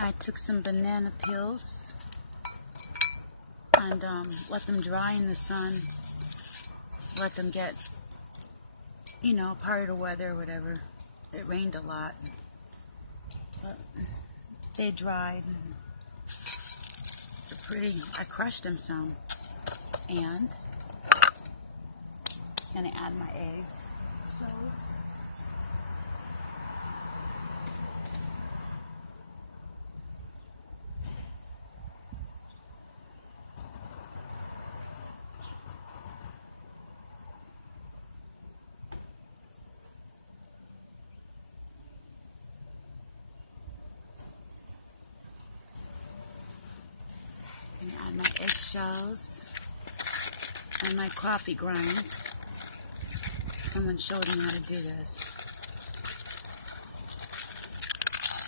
I took some banana peels and let them dry in the sun. Let them get, you know, part of the weather or whatever. It rained a lot, but they dried. They're pretty. I crushed them some, and I'm gonna add my eggs. Add my eggshells and my coffee grinds. Someone showed me how to do this.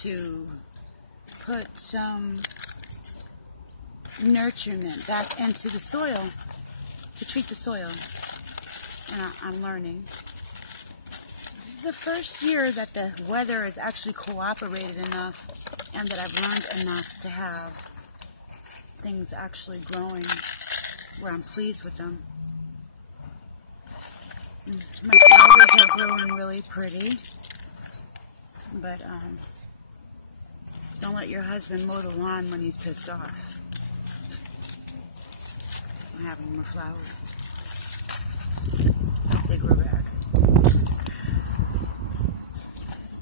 To put some nurturement back into the soil, to treat the soil. And I'm learning. This is the first year that the weather has actually cooperated enough and that I've learned enough to have things actually growing where I'm pleased with them. My flowers are growing really pretty, but don't let your husband mow the lawn when he's pissed off. I'm having more flowers. They grow back.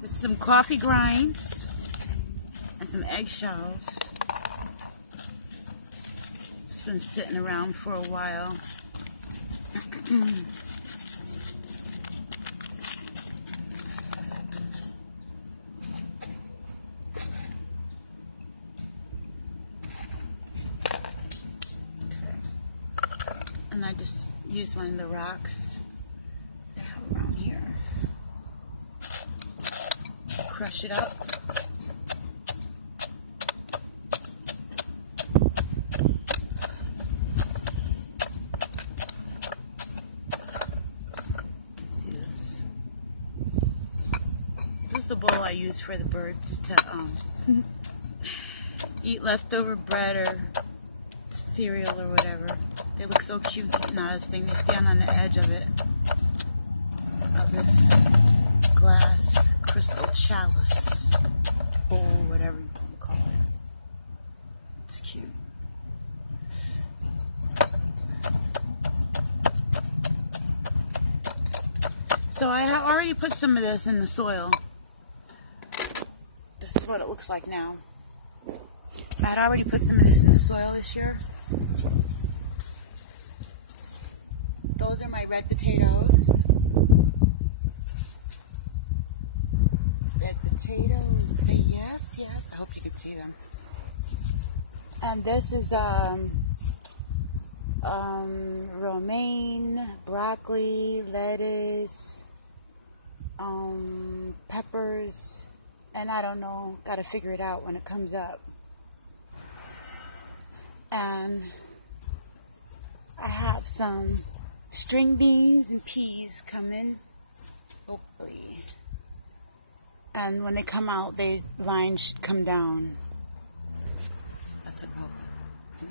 This is some coffee grinds and some eggshells. Been sitting around for a while. And I just use one of the rocks they have around here. Crush it up. The bowl I use for the birds to eat leftover bread or cereal or whatever. They look so cute eating out of this thing. They stand on the edge of it, of this glass crystal chalice bowl, whatever you want to call it. It's cute. So I have already put some of this in the soil. This is what it looks like now. I had already put some of this in the soil this year. Those are my red potatoes. Red potatoes. Say yes, yes. I hope you can see them. And this is romaine, broccoli, lettuce, peppers. And I don't know, gotta figure it out when it comes up. And I have some string beans and peas coming, hopefully. And when they come out, the lines should come down. That's what I'm hoping.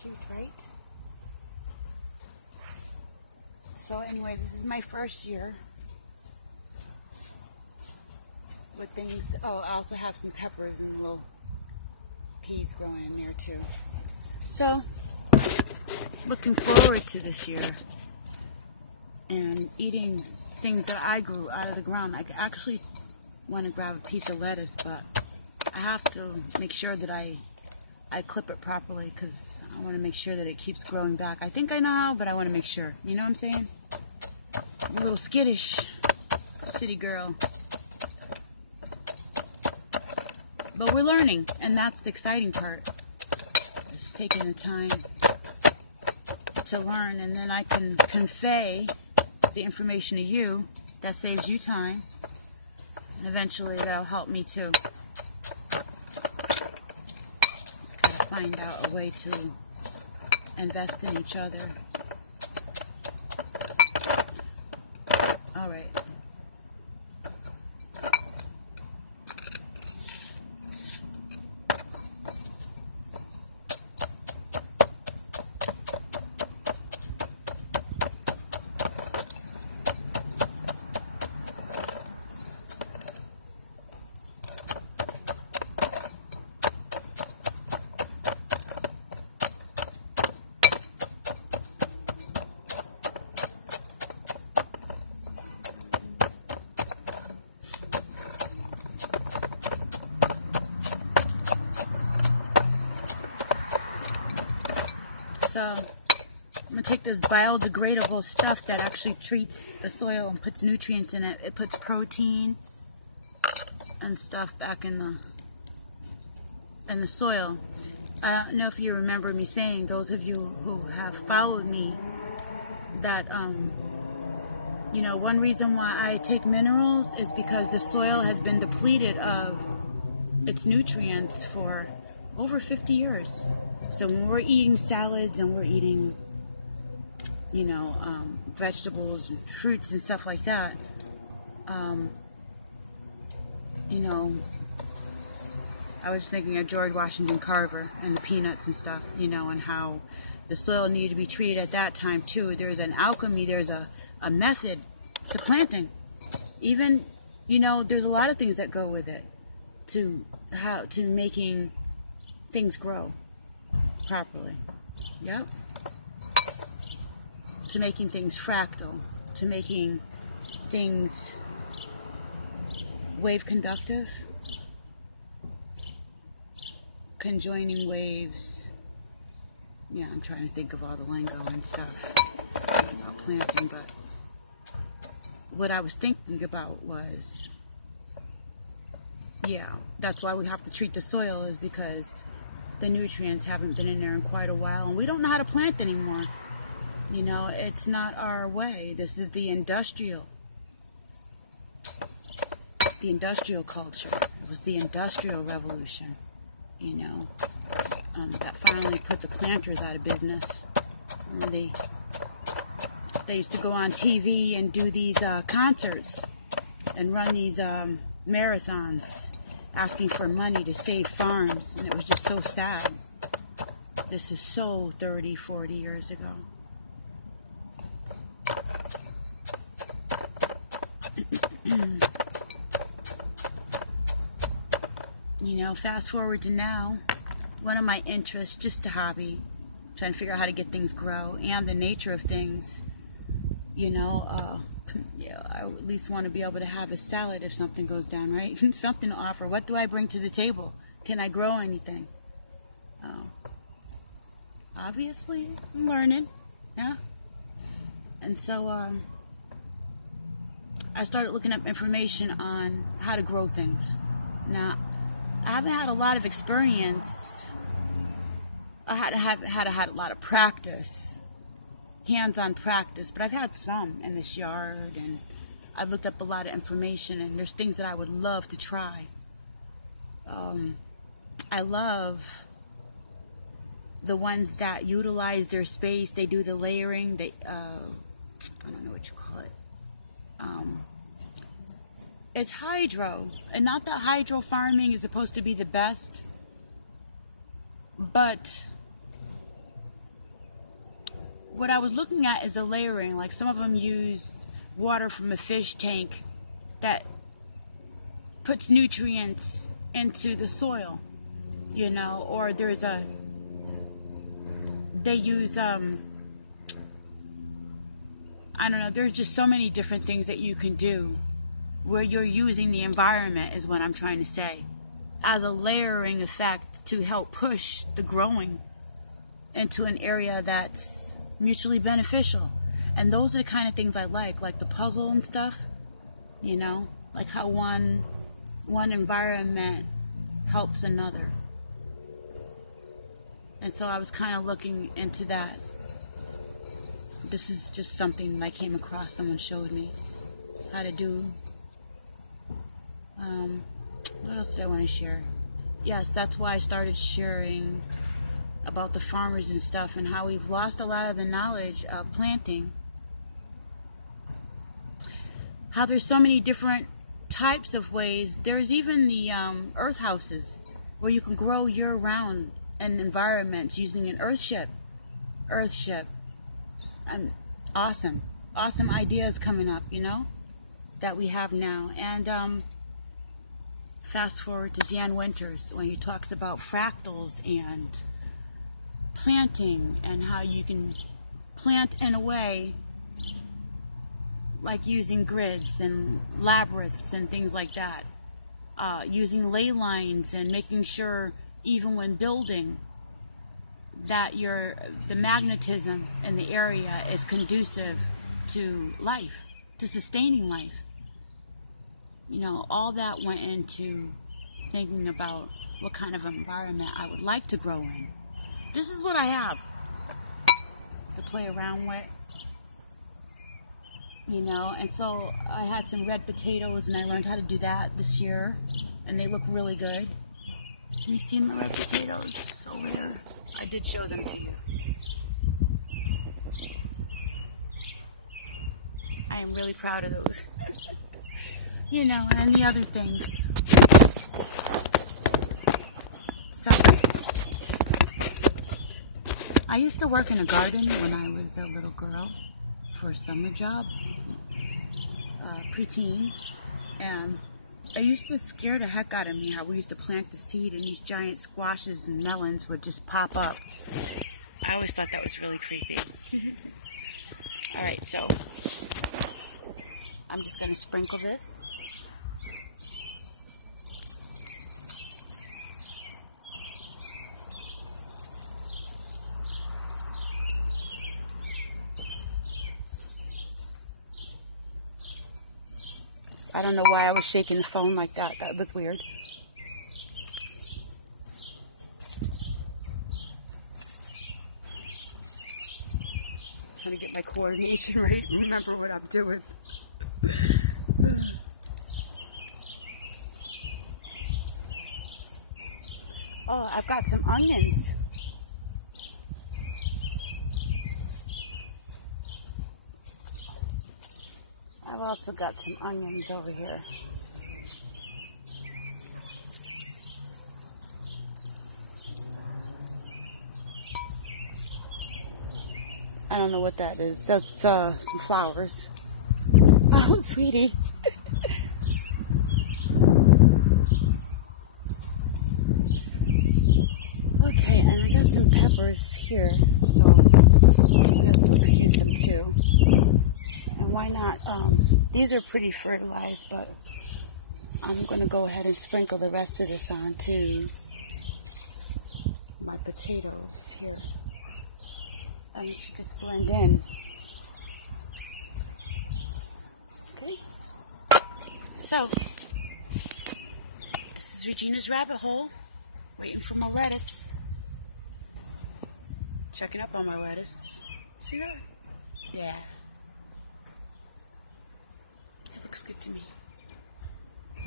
Cute, right? So anyway, this is my first year with things. Oh, I also have some peppers and little peas growing in there too. So, looking forward to this year and eating things that I grew out of the ground. I actually want to grab a piece of lettuce, but I have to make sure that I clip it properly because I want to make sure that it keeps growing back. I think I know how, but I want to make sure. You know what I'm saying? I'm a little skittish city girl. But we're learning, and that's the exciting part. It's taking the time to learn, and then I can convey the information to you. That saves you time, and eventually that'll help me too. Gotta find out a way to invest in each other. All right. So I'm going to take this biodegradable stuff that actually treats the soil and puts nutrients in it. It puts protein and stuff back in the soil. I don't know if you remember me saying, those of you who have followed me, that you know, one reason why I take minerals is because the soil has been depleted of its nutrients for over 50 years. So when we're eating salads and we're eating, you know, vegetables and fruits and stuff like that, you know, I was thinking of George Washington Carver and the peanuts and stuff, you know, and how the soil needed to be treated at that time too. There's an alchemy, there's a method to planting. Even, you know, there's a lot of things that go with it to making things grow properly. Yep. To making things fractal, to making things wave conductive, conjoining waves. Yeah, I'm trying to think of all the lingo and stuff about planting, but what I was thinking about was, yeah, that's why we have to treat the soil, is because the nutrients haven't been in there in quite a while, and we don't know how to plant anymore. You know, it's not our way. This is the industrial culture. It was the Industrial Revolution, you know, that finally put the planters out of business. And they used to go on TV and do these concerts and run these marathons asking for money to save farms, and it was just so sad. This is so 30, 40 years ago. You know, fast forward to now, one of my interests, just a hobby, trying to figure out how to get things grow, and the nature of things, you know, yeah, I at least want to be able to have a salad if something goes down, right? Something to offer. What do I bring to the table? Can I grow anything? Obviously, I'm learning, yeah? And so, I started looking up information on how to grow things. Now, I haven't had a lot of experience. I had a lot of practice, hands-on practice, but I've had some in this yard, and I've looked up a lot of information, and there's things that I would love to try. I love the ones that utilize their space. They do the layering. They, I don't know what you call it. It's hydro, and not that hydro farming is supposed to be the best, but what I was looking at is the layering. Like, some of them used water from a fish tank that puts nutrients into the soil, you know, or they use, I don't know, there's just so many different things that you can do where you're using the environment, is what I'm trying to say, as a layering effect to help push the growing into an area that's mutually beneficial. And those are the kind of things I like the puzzle and stuff, you know, like how one environment helps another. And so I was kind of looking into that. This is just something that I came across, someone showed me how to do. What else did I want to share? Yes, that's why I started sharing about the farmers and stuff, and how we've lost a lot of the knowledge of planting. how there's so many different types of ways. There's even the earth houses where you can grow year-round in environments using an earthship. Awesome ideas coming up, you know, that we have now. And fast forward to Dan Winters when he talks about fractals and planting and how you can plant in a way like using grids and labyrinths and things like that, using ley lines and making sure even when building that the magnetism in the area is conducive to life, to sustaining life. You know, all that went into thinking about what kind of environment I would like to grow in. This is what I have to play around with, you know. And so I had some red potatoes, and I learned how to do that this year, and they look really good. Can you see my red potatoes over there? I did show them to you. I am really proud of those. You know, and the other things. So, I used to work in a garden when I was a little girl for a summer job, preteen, and it used to scare the heck out of me how we used to plant the seed and these giant squashes and melons would just pop up. I always thought that was really creepy. Alright, so I'm just going to sprinkle this. I don't know why I was shaking the phone like that. That was weird. Trying to get my coordination right and remember what I'm doing. Oh, I've got some onions. I've also got some onions over here. I don't know what that is. That's some flowers. Oh, sweetie. Okay, and I got some peppers here, so I could use them too. And why not? These are pretty fertilized, but I'm going to go ahead and sprinkle the rest of this on to my potatoes here. And it should just blend in. Okay. So, this is Regina's rabbit hole. Waiting for my lettuce. Checking up on my lettuce. See that? Yeah. It looks good to me.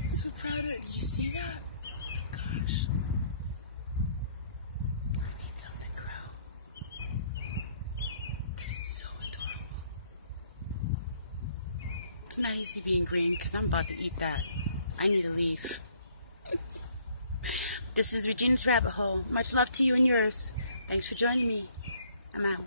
I'm so proud of it. Did you see that? Oh my gosh. I need something grow. That is so adorable. It's not easy being green because I'm about to eat that. I need to leave. This is Regina's Rabbit Hole. Much love to you and yours. Thanks for joining me. I'm out.